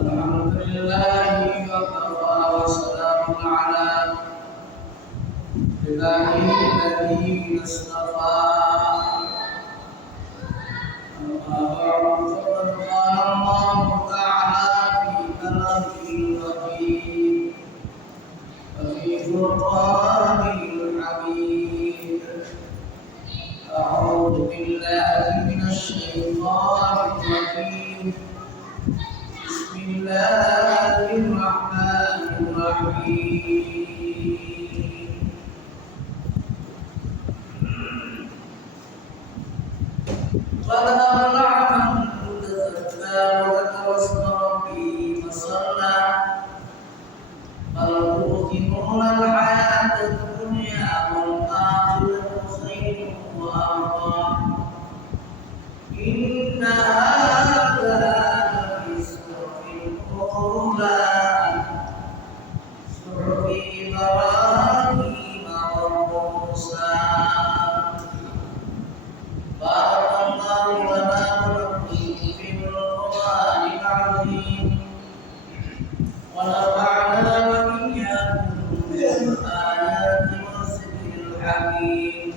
الحمد لله وكفى وسلام على عباده الذين اصطفى أما بعد فقد قال الله تعالى في كلامه المجيد وفي فرقانه الحميد أعوذ بالله من الشيطان الرجيم بسم الله الرحمن الرحيم قد أفلح من تزكى وذكر اسم ربه فصلى بل تؤثرون الحياة الدنيا والآخرة خير وأبقى إن هذا لفي صحف الأولى صحف إبراهيم وموسى بارك الله لنا ولكم في القرآن العظيم ونفعنا وإياكم بالآيات والذكر الحكيم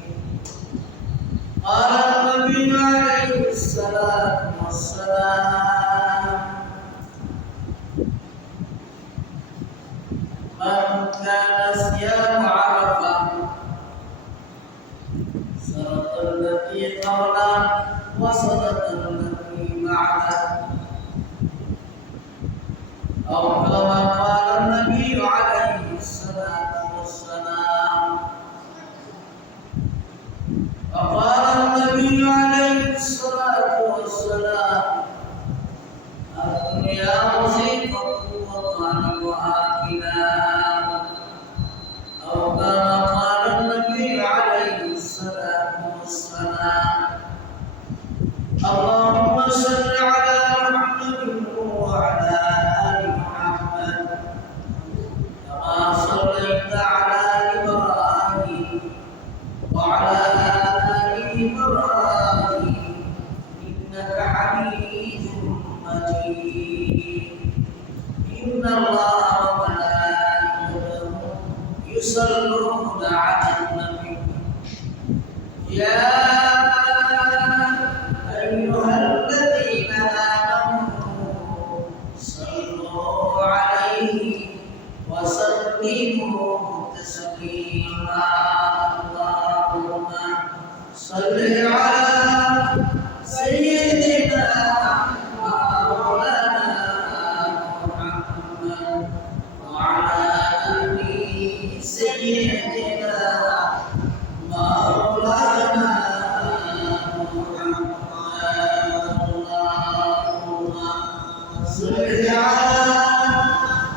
قال النبي عليه الصلاة والسلام من كان صيام عرفة سرق التي قبله وصدق التي بعده أو كما قال النبي عليه الصلاة والسلام فقال النبي عليه الصلاة والسلام الدنيا مصيبة وطعن وآكلا أو كما قال النبي عليه الصلاة والسلام اللهم صل على محمد وعلى آل محمد كما صليت على إبراهيم وعلى آل إبراهيم إنك حميد مجيد إن الله وملائكته يصلون على النبي يا أيها الذين آمنوا صلوا عليه وسلموا تسليما اللهم صل على سيدنا مولانا محمد وعلى آل سيدنا مولانا محمد اللهم صل على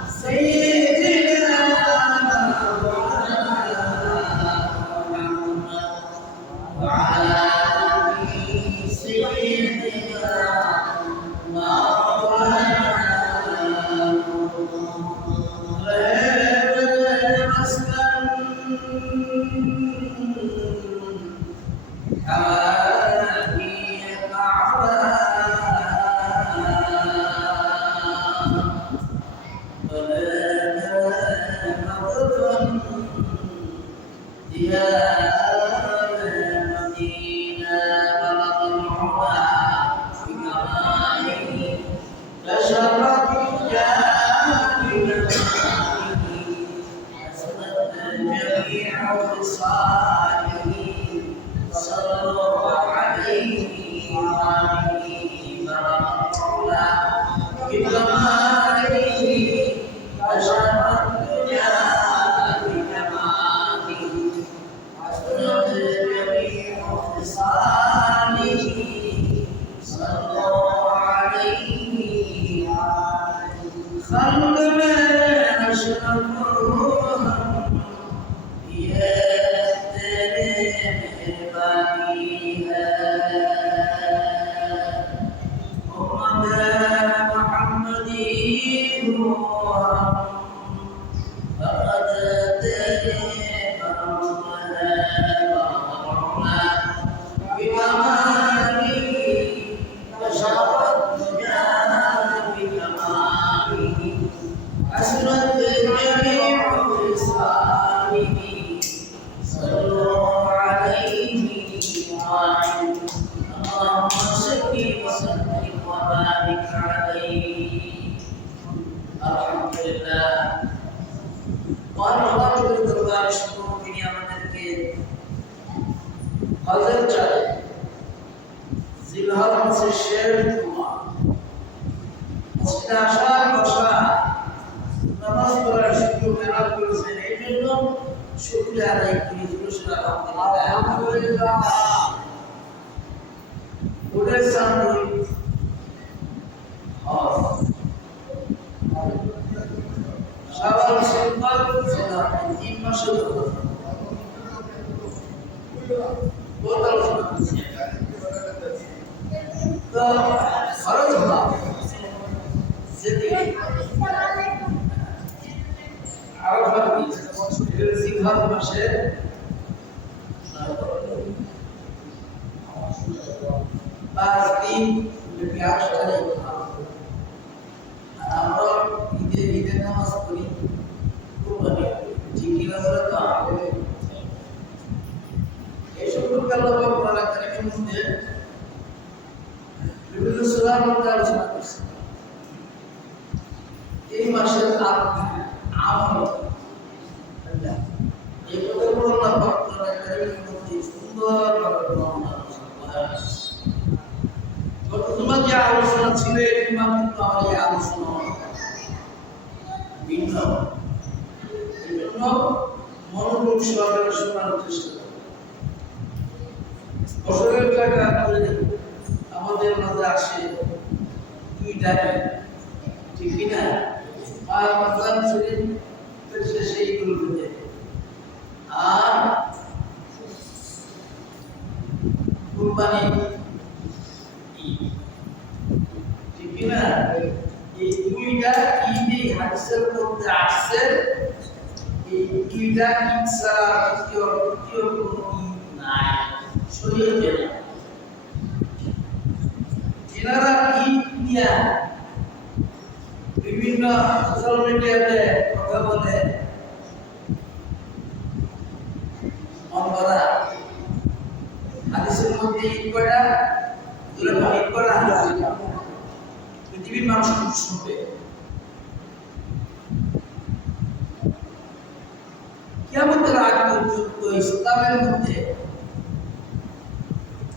سيدنا مولانا محمد وعلى آل سيدنا مولانا صلوا عليه بكماله أشرف الدنيا بكماله حسنت جميع خصاله صلوا عليه خلق من أشرفهم بكماله وشرفت بجاه بكماله عليه الحمد لله الله দরবার শুকর তিনি আমাদেরকে হাজার চারে জিলহজ মাসের শেষ জুমা মসজিদে আসা বসা নামাজ পড়ার সুযোগ প্রদান করেছেন এই জন্য শুকরিয়া আদায় করি আলহামদুলিল্লাহ ওদের সামনে শাবান সিলমাল সেনা 3 মাসের বোতল তো খরচ হওয়া যেদিকে আরফার জিলহজ মাসে 5 দিন ব্যাস করে আমরা ঈদের নামাজ পড়ি কুরবানি ঠিকই না বলে তো এই সম্পর্কে আল্লাহ কোরআন কারীমের মধ্যে বিভিন্ন সূরার মধ্যে আলোচনা করেছেন এই মাসের আমল এই কথাগুলো আল্লাহ কোরআন কারীমের মধ্যে সুন্দরভাবে বর্ণনা করেছেন গত জুমা যে আলোচনা ছিল এই কিন্তু আমার এই আলোচনা ভিন্ন মনোযোগ সহকারে শোনার চেষ্টা করব বছরের টাকা আমাদের মাঝে আসে 2 টাকা ঠিক না আর রমজান শরীফ শেষে এইগুলো দিতে আর কুরবানি ঠিক না এই দুইটা ঈদে হাদিসের মধ্যে আসছে এই দুইটা ঈদ ছাড়া দ্বিতীয় কোনো ঈদ নাই শরীয়তে না এনারা ঈদ নিয়ে বিভিন্ন সোশ্যাল মিডিয়াতে কথা বলে আমরা হাদিসের মধ্যে ঈদ করা দুটো ঈদ করা পৃথিবীর মানুষ শুনবে কিয়ামতের আগ পর্যন্ত ইসলামের মধ্যে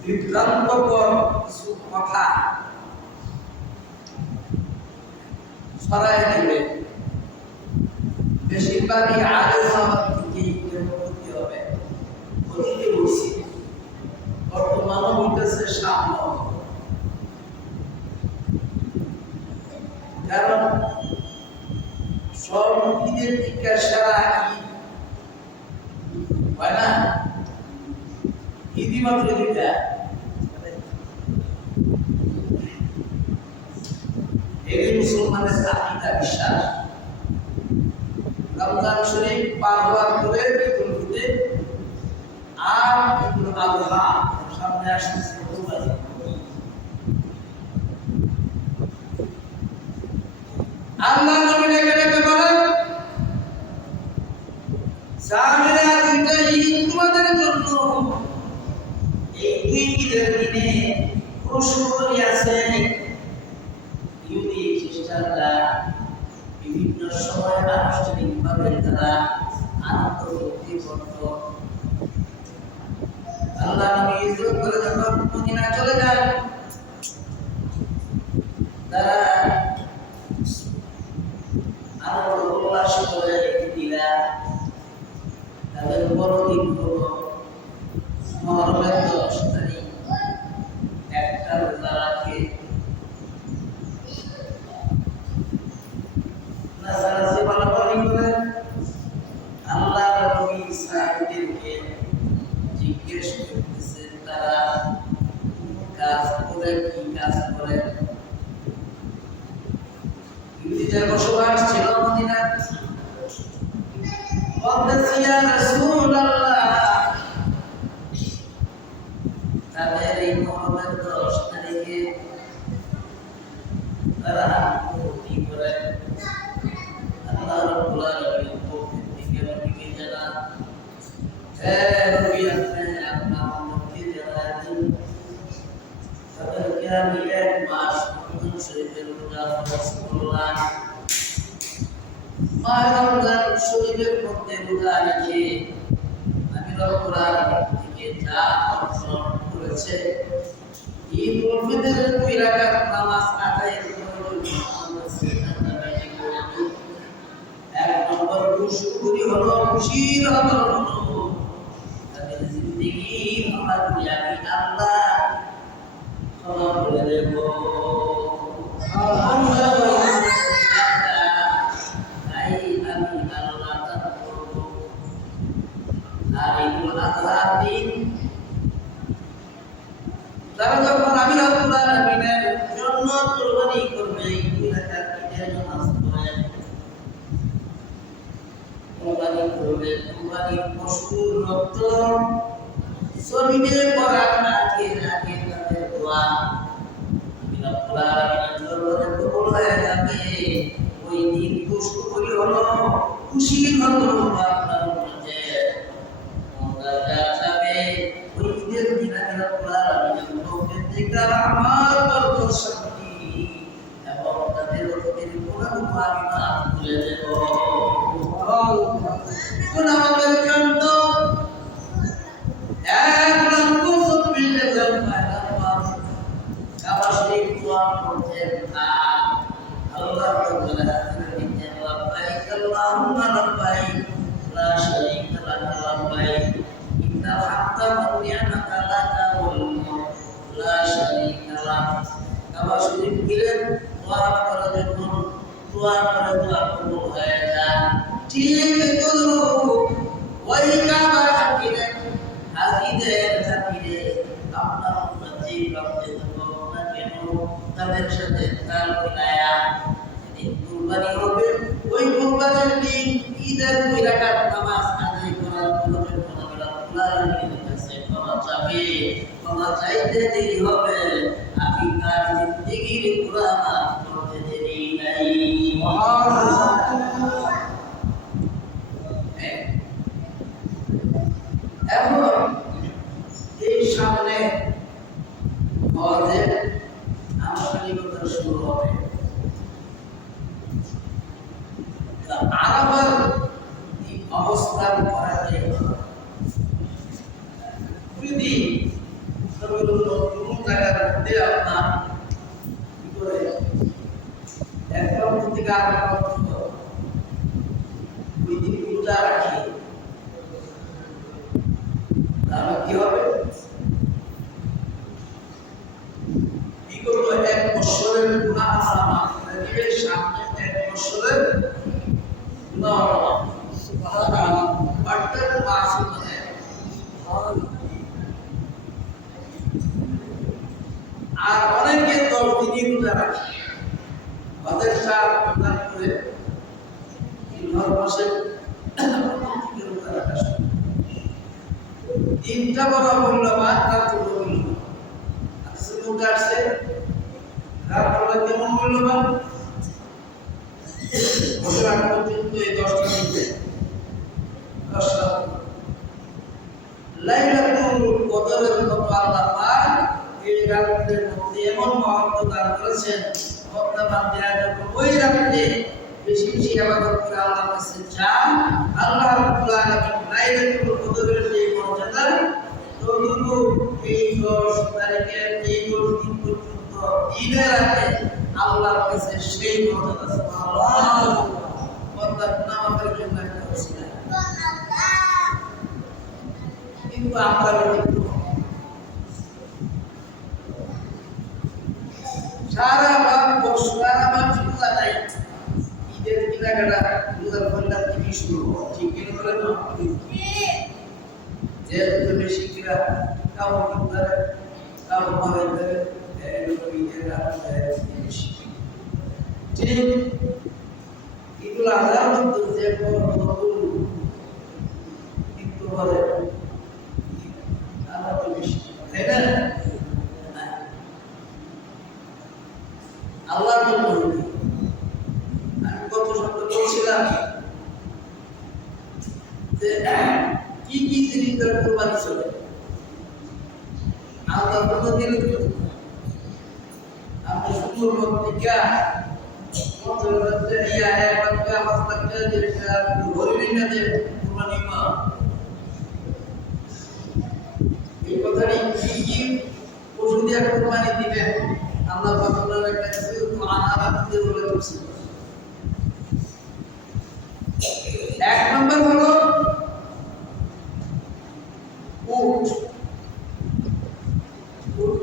বিভ্রান্তকর কিছু কথা ছড়ায় দিবে বেশিরভাগই আগে আমার থেকেই করতে হবে অতীতে বলছি বর্তমানও হইতেছে সামনে কারণ সব ঈদের টিকা সারা ঈদ হয় না ঈদই মাত্র দুইটা এই মুসলমানের আকিদা বিশ্বাস রমজান শরীফ পার হওয়ার পরে ঈদুল ফিতর আর ঈদুল আযহা সামনে আসছে কুরবানি আল্লাহ নবী ডেকে বলেন সামিরা দুইটা ঈদ তোমাদের জন্য এই দুই ঈদের দিনে প্রশ্নই আছে ইহুদি খ্রিস্টানরা বিভিন্ন সময় আনুষ্ঠানিকভাবে তারা আনন্দ ফুর্তি করত আল্লাহ নবী হিজরত করে যখন মদিনা চলে যান তারা আনন্দ উল্লাস করে দিলা তাদের বড়দিন হলো মহরমের 10 তারিখ একটা রোজা রাখে নাসারাসি বলাবলি করে আল্লাহ নবী সাহাবীদেরকে জিজ্ঞেস করতেছেন তারা কাজ করে কি কাজ করে ইহুদিদের বসবাস ছিল মদিনায় বলতেছি ইয়া রাসূলুল্লাহ তাদের এই মহরমের 10 তারিখে তারা কি করে আল্লাহ রাব্বুল আলামিন পক্ষ থেকে জানা হে নবী আপনি আপনার উম্মতকে জানান তাদেরকে আমি 1 মাস রমজান শরীফের রাসূলুল্লাহ মাহে রমজান শরীফের মধ্যে রোজা রেখে আমি রব্বুল আলামিন থেকে যা অর্জন করেছে ঈদ উল ফিতরের 2 রাকাত নামাজ আদায়ের এক নম্বর খুশি হলো খুশির হলো তাদের জিন্দেগি আমার দুনিয়াবি আল্লাহ ক্ষমা করে দেব তারা যখন আমি রব্বুল আলামিনের জন্য কুরবানি করবে এই রাকাত ঈদের নামাজ পড়ে কুরবানি করবে কুরবানির পশুর রক্ত জমিনে পড়ার আগে আগে তাদের দোয়া আমি রব্বুল আলামিনের দরবারে কবুল হয়ে যাবে ওই দিন পশু করি হলো খুশি হলো আপনার মধ্যে মজা যাবে ওই ঈদের দিন আমি রব্বুল আলামিনের প্রত্যেকটা আমার বরকত শক্তি এবং তাদের অতীতের গুনাহগুলো আমি মাফ করে দেব গুনাহের কাণ্ড এক লক্ষ 24,000 পায়গাম্বার কাবা শরীফ দোয়া করতেন না আল্লাহ রাব্বুল আলামিন লাব্বাইক আল্লাহুম্মা লাব্বাইক লা শারীকা লাক লাব্বাইক ইন্নাল হামদা ওয়ান নি'মাতা লাকা ওয়াল মুলক লা শারীকা লাক কাবা শরীফ গেলেন দোয়া করার জন্য দোয়া কবুল হয়ে যায় ঠিক তদ্রুপ ওই কাবার হাকিরে হাজিদের হাকিরে আপনার উম্মতি রব্বে না কেন তাদের সাথে তাল মিলায়া যেদিন কুরবানি হবে ওই কুরবানির দিন ঈদের 2 রাকাত নামাজ আদায় করার প্রয়োজন হবে রব্বুল আলামিনের কাছে ক্ষমা চাইতে দেরি হবে আমি তার জিন্দেগির গুনাহ মাফ করতে দেরি নাই এখন এই সামনে হজের আনুষ্ঠানিকতা শুরু হবে আরাফার অবস্থান করাতে যদি কোনো জায়গার মধ্যে আপনার কি করে এক প্রান্ত থেকে আর প্রান্ত ওই দিন রোজা রাখি তাহলে কি হবে বিগত 1 বছরের গুনাহ মাফ করে দিবে সামনে 1 বছরের গুনাহ সুবহানাল্লাহ অর্থাৎ মাসুম है আর অনেকে 10 দিনই রোজা রাখে ওদের চার প্রদান করে জিলহজ মাসে রোজা রাখা তিনটা বড় মূল্যবান তার তুলো মূল্যবান আসলে আসছে তারপরে কেমন মূল্যবান বছর আগ পর্যন্ত এই 10টা দিতে 10টা লাইলাতুল কদরের মতো আল্লাহ পাক এই রাতের মধ্যে এমন মহত্ব দান করেছেন ভক্ত বান্দারা যখন ওই রাতে বেশি বেশি ইবাদত করে আল্লাহর কাছে চান আল্লাহ রাব্বুল আলামিন লাইলাতুল কদরের যে মর্যাদা তদুরু এই 10 তারিখের এই 10 দিন পর্যন্ত ঈদের রাতে আল্লাহর কাছে সেই মর্যাদা সুবহানাল্লাহ বন্দা নামাজের জন্য একটা ওসিলা কিন্তু আমরা সারা রোজা নাই ঈদের কেনাকাটা রোজার ফলটা থেকে শুরু ঠিক কিনা বলে না যেহেতু বেশি কিনা কাউ কিনতে কাউ বানাইতে ঈদের বেশি ঠিক ঈদুল আজহার মধ্যে যে কিন্তু বলে আমার তো বেশি তাই না আল্লাহর জন্য আমি কত শব্দ বলছিলাম যে কি কি জিনিসের কুরবানি চলে আল্লাহ কত দিন আপনি tiga motor iya ya maka jadi horinya dia kurbanima এই কথাটি কি পশু দিয়ে কুরবানি দিবেন আল্লাহ পাকের কাছে আনাবাতে বলে বলছি এক নম্বর হলো উট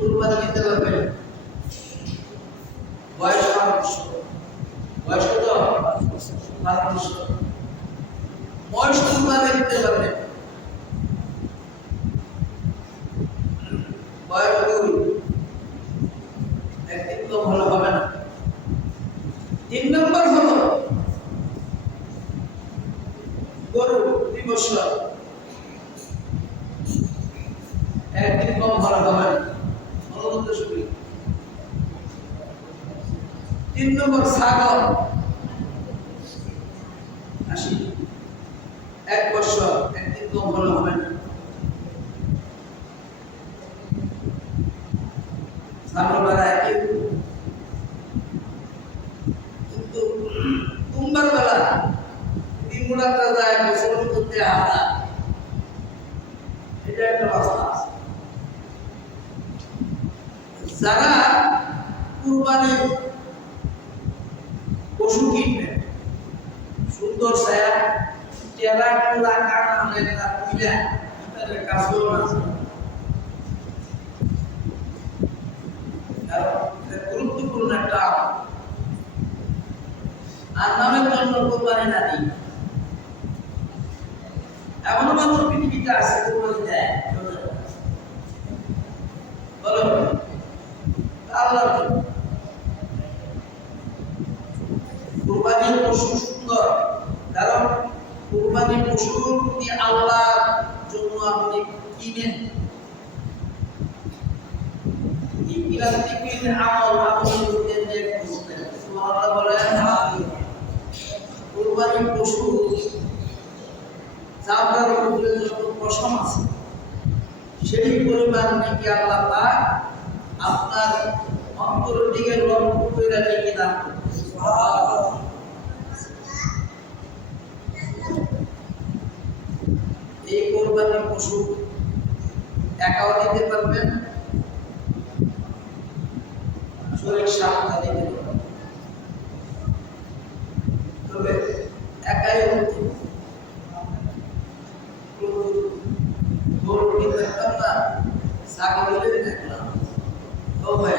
কুরবানি দিতে পারবেন বয়স 12 বছর বয়স কুরবানি দিতে পারবেন বয়স 2 একদিন তো ভালো হবে না 3 নম্বর হলো গরু 2 বছর একদিন কম ভালো হবে না অনুমত শুনি 3 নম্বর ছাগল 80 1 বছর একদিন কম ভালো হবে না ছাগল বেলা একই কিন্তু কুম্বার বেলা বিমুড়াটা যায় বছর করতে হারা এটা একটা রাস্তা আছে যারা কুরবানির পশু কিনবে সুন্দর ছায়া টেরা কুলা কাটা লেখা কুইলা এটার কাজও আছে গুরুত্বপূর্ণ একটা আর নামের জন্য কুরবানি না দিই এমন মানুষ পৃথিবীতে আছে কুরবানি দেয় বলো আল্লাহর জন্য কুরবানির পশু সুন্দর কারণ কুরবানির পশুর প্রতি আল্লাহর জন্য আপনি কিনেন ইলাস্টিকের আমল আপনি করতে যে বুঝতেন সুবহানাল্লাহ বলেন কুরবানির পশু যার উপরে যত পশম আছে সেই পরিমাণ নাকি আল্লাহ পাক আপনার অন্তরের দিকে লক্ষ্য করে রেখে দান সুবহানাল্লাহ এই কুরবানির পশু একাও দিতে পারবেন শরীর সাতটা দিতে পারবেন তবে একাই হতো গরু কিনতে পারতাম ছাগল দিলে দেখলাম ও ভাই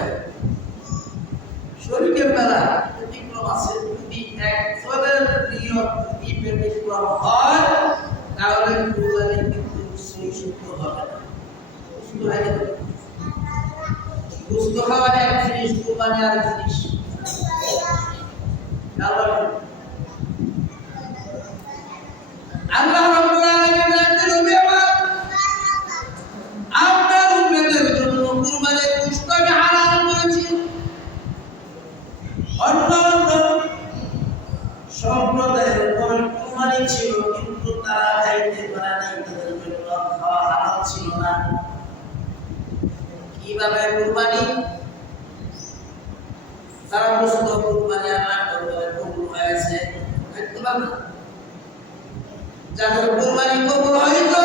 শরীরের বেলা ব্যতিক্রম আছে যদি একজনের নিয়ত যদি ব্যতিক্রম হয় তাহলে কুরবানি কিন্তু সুষ্ঠু হবে না সুষ্ঠু হয় না সুস্থ খাওয়া এক জিনিস কুরবানি আর জিনিস আল্লাহ রাব্বুল আলামিন নবী আপনার উম্মতের জন্য কুরবানির গোশত আমি হারাম করেছি অন্য সম্প্রদায়ের উপর কুরবানি ছিল কিন্তু তারা খাইতে পারে নাই তাদের জন্য খাওয়া হারাম ছিল না কিভাবে কুরবানি তারা গোশত কুরবানি আল্লাহর দরবারে কবুল হয়েছে দেখতে পাবেন যাদের কুরবানি কবুল হইতো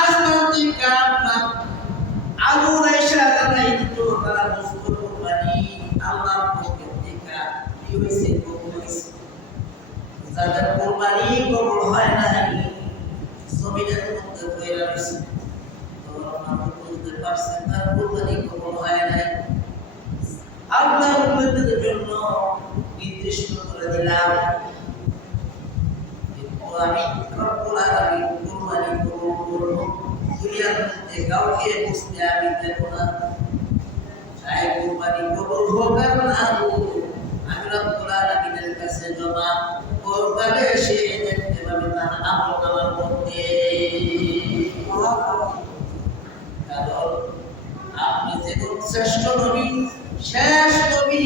আসমান থেকে আপনার আলু রাইশা তারাই দিত তারা গোশত কুরবানি আল্লাহর পক্ষ থেকে কি হইছে কবুল হইছে যাদের কুরবানি কবুল হয় নাই জমিনের মধ্যে কইরা রইছে তো আপনারা বুঝতে পারছেন তার কুরবানি কবুল হয় নাই আল্লাহ উম্মতের জন্য নির্দিষ্ট করে দিলাম আমি রব্বুল আলামিন কুরবানি কবুল করব দুনিয়ার মধ্যে কাউকে বুঝতে আমি দেব না চাই কুরবানি কবুল হোক আর না হোক আমি রব্বুল আলামিনের কাছে জমা করবে সে দেখতে পাবে তার আমল নামার মধ্যে কারণ আপনি যে শ্রেষ্ঠ নবী শেষ নবী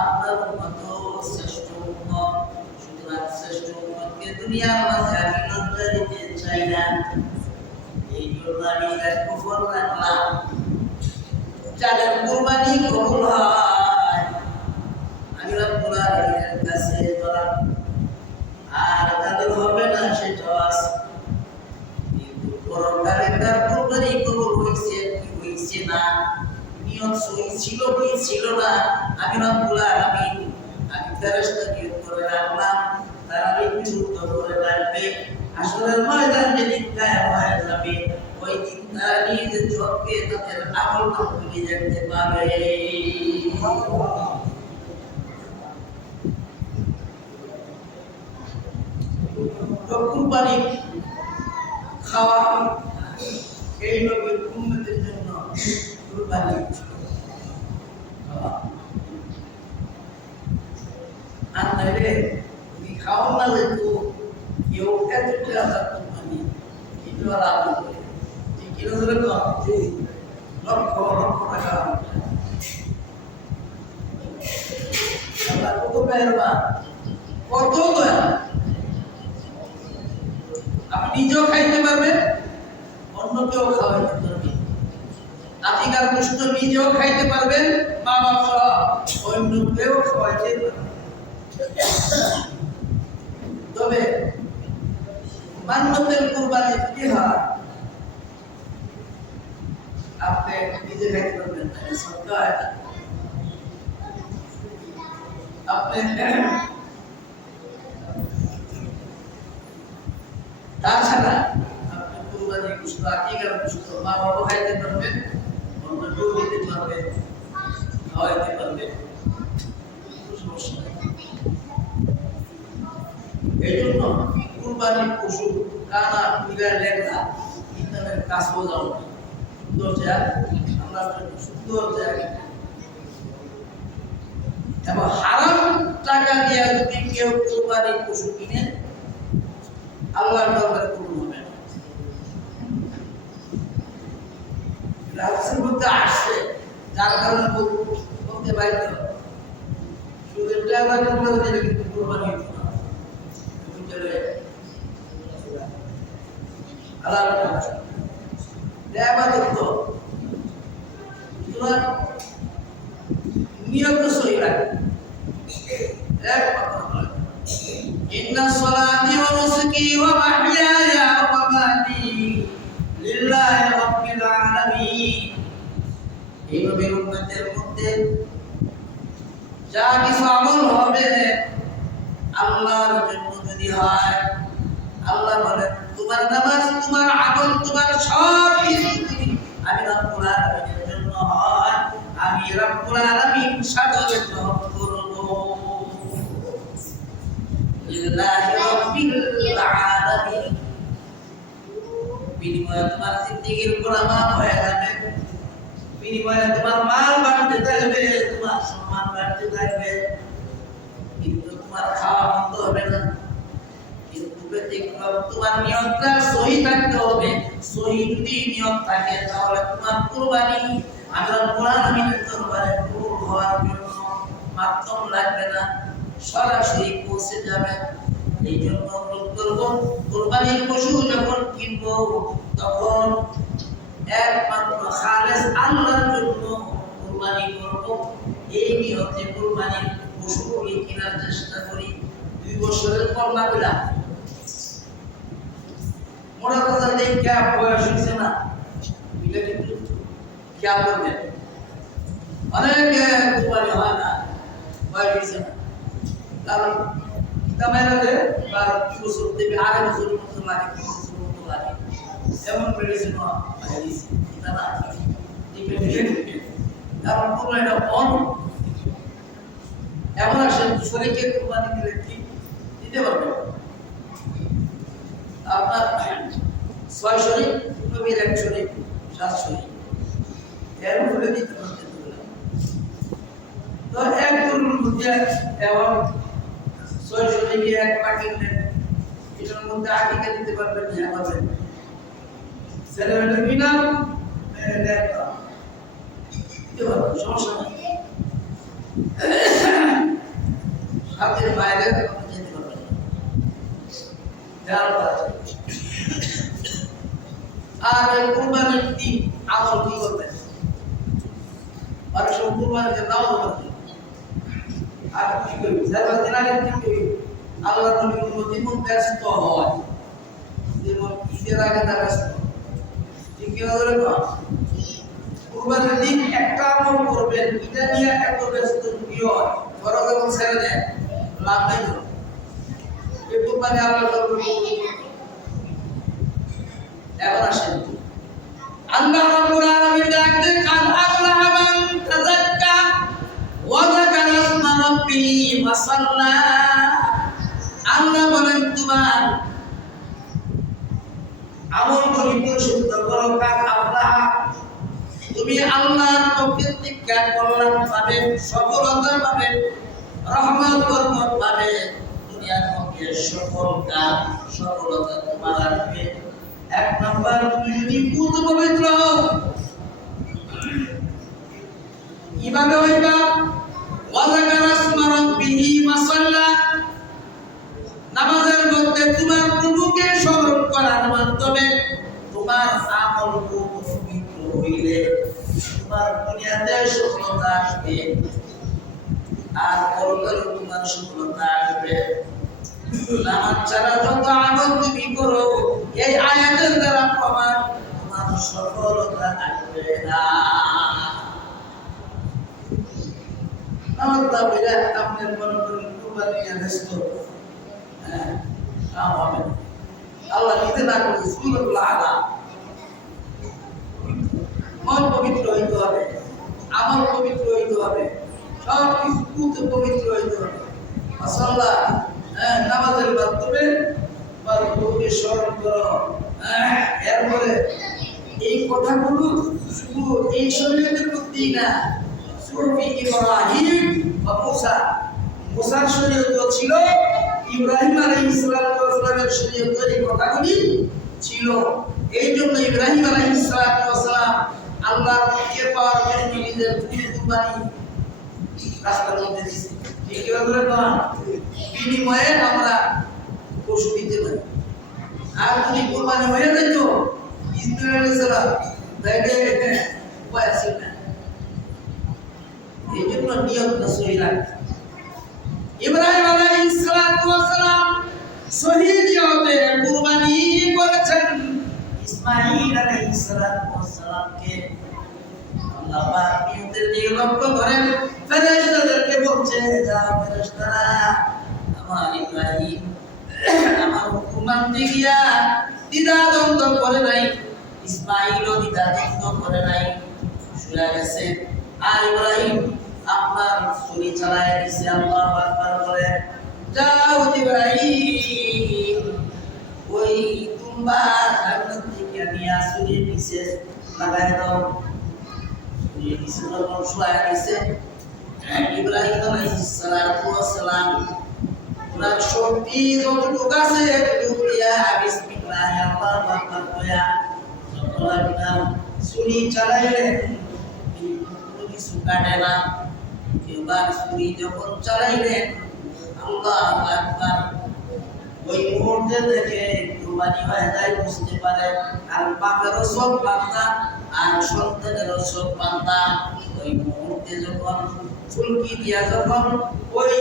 আপনার মতো শ্রেষ্ঠ উম্মত সুতরাং শ্রেষ্ঠ উম্মতকে দুনিয়ার মাঝে আমি লজ্জা দিতে চাই না এই জন্য আমি এক কুফর রাখলাম যাদের কুরবানি কবুল হয় আলামিনের কাছে ধরা আর তাদের হবে না সেটাও আছে, কিন্তু পরকালে তার কুরবানি কবুল হয়েছে কি হয়েছে না, নিয়ত সহি ছিল কি ছিল না, আমি রব্বুল আলামিন আমি ফেরেশতা নিয়োগ করে রাখলাম, তারা লিপিবদ্ধ করে রাখবে। আসরের ময়দান যেদিন কায়েম হয়ে যাবে ওই দিন তারা নিজ চোখে তাদের আমল নামগুলি দেখতে পাবে। কুরবানি খাওয়া এই নবীর উম্মতের জন্য কুরবানি আর নাইলে তুমি খাও না যেহেতু কেউ এত টাকা কুরবানি কিন্তু আর আগে করে ঠিক কিনা ধরে লক্ষ লক্ষ টাকা আল্লাহ কত মেহেরবান কত দয়া। আপনি নিজেও খাইতে পারবেন, অন্যকেও খাওয়াইতে পারবেন, আতিকার গোশত নিজেও খাইতে পারবেন, মা বাপ সহ অন্যকেও খাওয়াইতে পারবেন। তবে মান্নতের কুরবানি যদি হয় আপনি নিজে খাইতে পারবেন না, সদকা হয় না। আপনি তাছাড়া আপনি কুরবানির গোশত আকিকার গোশত মা বাবা খাইতে পারবেন, অন্যকেও দিতে পারবেন, খাওয়াইতে পারবেন, সমস্যা নেই। এই জন্য কুরবানির পশু কানা পিলা লেখা ইন্টারনেট কাছেও যাও না, সুন্দর জায়গা আল্লাহর জন্য সুন্দর জায়গা। এবং হারাম টাকা দিয়ে যদি কেউ কুরবানির পশু কিনে আল্লাহর দরবারে কবুল হবে না। রাসূল মধ্যে আসছে যার কারণে বলতে বাইরে শুধু টাকা কুরবানি দিলে কিন্তু কুরবানি হতো না। আল্লাহর কাছে ইবাদত তো তোমার নিয়ত সহি রাখবে। এক কথা বলে ইন্না সলাতি ওয়া নুসুকি ওয়া মাহইয়ায়া ওয়া মামাতি লিল্লাহি রাব্বিল আলামিন। এই নবীর উম্মতের মধ্যে যা কিছু আমল হবে আল্লাহর জন্য যদি হয়, আল্লাহ বলেন তোমার নামাজ তোমার আমল তোমার সব কিছু আমি রব্বুল আলামিনের জন্য হয়, আমি রব্বুল আলামিন সাদরে গ্রহণ করব। লিল্লাহি রাব্বিল আলামিন। বিনিময়ে তোমার জিন্দেগির গুনাহ হয়ে যাবে, বিনিময়ে তোমার মাল বাড়তে থাকবে, তোমার সম্মান বাড়তে থাকবে, কিন্তু তোমার খাওয়া বন্ধ হবে না। কিন্তু তোমার নিয়তটা সহি থাকতে হবে। সহি যদি নিয়ত থাকে তাহলে তোমার কুরবানি আমি রব্বুল আলামিনের দরবারে কবুল হওয়ার জন্য মাধ্যম লাগবে না, সরাসরি পৌঁছে যাবে। এই জন্য অনুরোধ করব কুরবানির পশু যখন কিনবো তখন একমাত্র খালেস আল্লাহর জন্য কুরবানি করব। এই নিয়তে কুরবানির পশুগুলি কেনার চেষ্টা করি। 2 বছরের পর না পেলাম মোটা কথা দেখে বয়স হচ্ছে না, এটা কিন্তু খেয়াল করবেন। অনেক কুরবানি হয় না, বয়স হচ্ছে না, কারণ ইতামাইরাতে বা 2 বছর দেবে, 2.5 বছর মতো লাগে, 3 বছর মতো লাগে, এমন মেডিসিন দিয়েছি এটা না ঠিক। কারণ কুরবানিটা অন এমন আসে শরীরকে কুরবানি দিলে কি দিতে পারবে আপনার 6 শরীর, নবীর 1 শরীর, 7 শরীর এর উপরে দিতে পারবে। তো এক গরুর মধ্যে এবং 6 শরীরকে এক পাখি নেন, এটার মধ্যে আকিকা দিতে পারবেন, হ্যাঁ পারবেন। ছেলেমেয়েদের কিনা দিতে পারবেন, সমস্যা নেই। সাথের বাইরে যেতে পারবেন না। আর এই কুরবানির দিন আমল কি করবেন? অনেক সময় কুরবানিতে নাও করবেন, আর কি করবি সারা দিন আগে কি করবি আল্লাহ নবী উম্মতি মন ব্যস্ত হয় যেমন ঈদের আগে তারা ব্যস্ত ঠিক কি হবে না কুরবানির দিন একটা আমল করবেন এটা নিয়ে এত ব্যস্ত কি হয় ফরজ এবং ছেড়ে দেন লাভ নাই তো এই কুরবানি আল্লাহ করবে এখন আসেন আল্লাহ রাব্বুল আলামিন ডাকতে কাল আল্লাহ মান তাযাক্কা ওয়া যাকারা ইসমা রাব্বিহি ওয়া সাল্লা আল্লাহ বলেন তোমার আমল পবিত্র শুদ্ধ করো কাল আল্লাহ তুমি আল্লাহর পক্ষ থেকে কল্যাণ পাবে সফলতা পাবে রহমত বরকত পাবে দুনিয়ার মধ্যে সকল কাজ সফলতা তোমার আসবে এক নাম্বার তুমি যদি পূত পবিত্র হও কিভাবে হইবা ওয়া যাকারা ইসমা রাব্বিহি ওয়া সাল্লা নামাজের মধ্যে তোমার প্রভুকে স্মরণ করার মাধ্যমে তোমার আমল পবিত্র হইলে তোমার দুনিয়াতে সফলতা আসবে আর পরকালে তোমার সফলতা আসবে নামাজ ছাড়া যত আমল তুমি করো এই আয়াতের দ্বারা প্রমাণ তোমার সফলতা আসবে না নামাজ দাবিরা আপনার মনে করেন কুরবানি নিয়ে ব্যস্ত আল্লাহ নিতে না করে সূরাতুল আলা মন পবিত্র হইতে হবে আমল পবিত্র হইতে হবে সব কিছু পবিত্র হইতে হবে মাশাআল্লাহ নামাজের মাধ্যমে তোমার প্রভুকে স্মরণ করো এরপরে এই কথাগুলো শুধু এই শরীয়তের মধ্যেই না সুফি ইব্রাহিম বা মুসার শরীয়ত ছিল ইব্রাহিম আলাইহিস সালামের শরীয়তে এই কথাগুলি ছিল এই জন্য ইব্রাহিম আলাইহিস সালাম আল্লাহর কে পাওয়ার জন্য নিজের কুরবানি রাস্তার মধ্যে দিয়েছে ঠিক কি বলে না বিনিময়ে আমরা পশু দিতে পারি আর যদি কুরবানি হয়ে যেত ইসমাঈল আলাইহিস সালাম তাইলে উপায় ছিল না এই জন্য নিয়তটা সহি রাখতে ইব্রাহিম আলাইহিস সালাম সহি নিয়তে কুরবানি করেছেন ইসমাঈল আলাইহিস সালামকে আল্লাহ পাক নিয়তের দিকে লক্ষ্য করেন ফেরেশতাদেরকে বলছে যাও ফেরেশতারা আমার ইব্রাহিম আমার হুকুম মানতে গিয়া দ্বিধাদ্বন্দ্ব করে নাই ইসমাঈলও দ্বিধাদ্বন্দ্ব করে নাই শুনে গেছে আর ইব্রাহিম আপনার ছুরি চালায় দিছে আল্লাহু আকবার বলে যাও ইব্রাহিম ওই তুম্বা জান্নাত থেকে নিয়ে ছুরি নিচে লাগায় দাও ছুরি নিচে যখন শুয়ে গেছে ইব্রাহিম আলাইহিস সালাম ওনার শক্তি যতটুকু আছে এতটুকু দিয়া বিসমিল্লাহ আল্লাহু আকবার কইয়া যখন ছুরি চালাইলেন কিছু কাটে না এবার ছুরি যখন চালাইলেন আল্লাহু আকবার ওই মুহূর্তে দেখে কুরবানি হয়ে যায় বুঝতে পারে আর বাপেরও সব বান্দা আর সন্তানেরও সব বান্দা ওই মুহূর্তে যখন ফুলকি দিয়া যখন ওই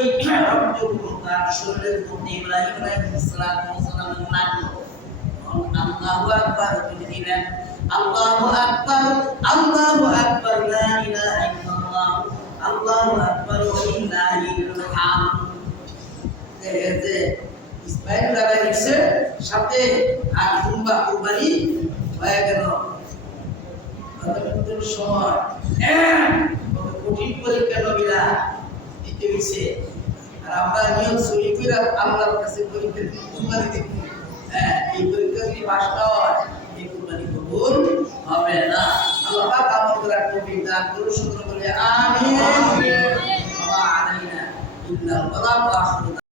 রক্তগুলো তার শরীরের মধ্যে ইব্রাহিম আলাইহিস সালাম লাগলো আল্লাহু আকবার দিলেন আল্লাহু আকবার লা ইলাহা ইল্লাল্লাহ আল্লাহু আকবার লিল্লাহিল হামদ এতে ইসমাঈল আলাইহিস সাথে আর কুরবা কুরবানি হয়ে গেল কতক্ষণ সময় কঠিন পরীক্ষা নবীরা দিতে হইছে আর আমরা নিয়ত সই করে আল্লাহর কাছে পরীক্ষা কুরবানি দেব এই পরীক্ষা যদি পাস না হয় এই কুরবানি কবুল হবে না আল্লাহ পাক আমল করার তৌফিক দান করুন শুকর বলে আমিন ওয়া আলাইনা ইল্লাল বালাগ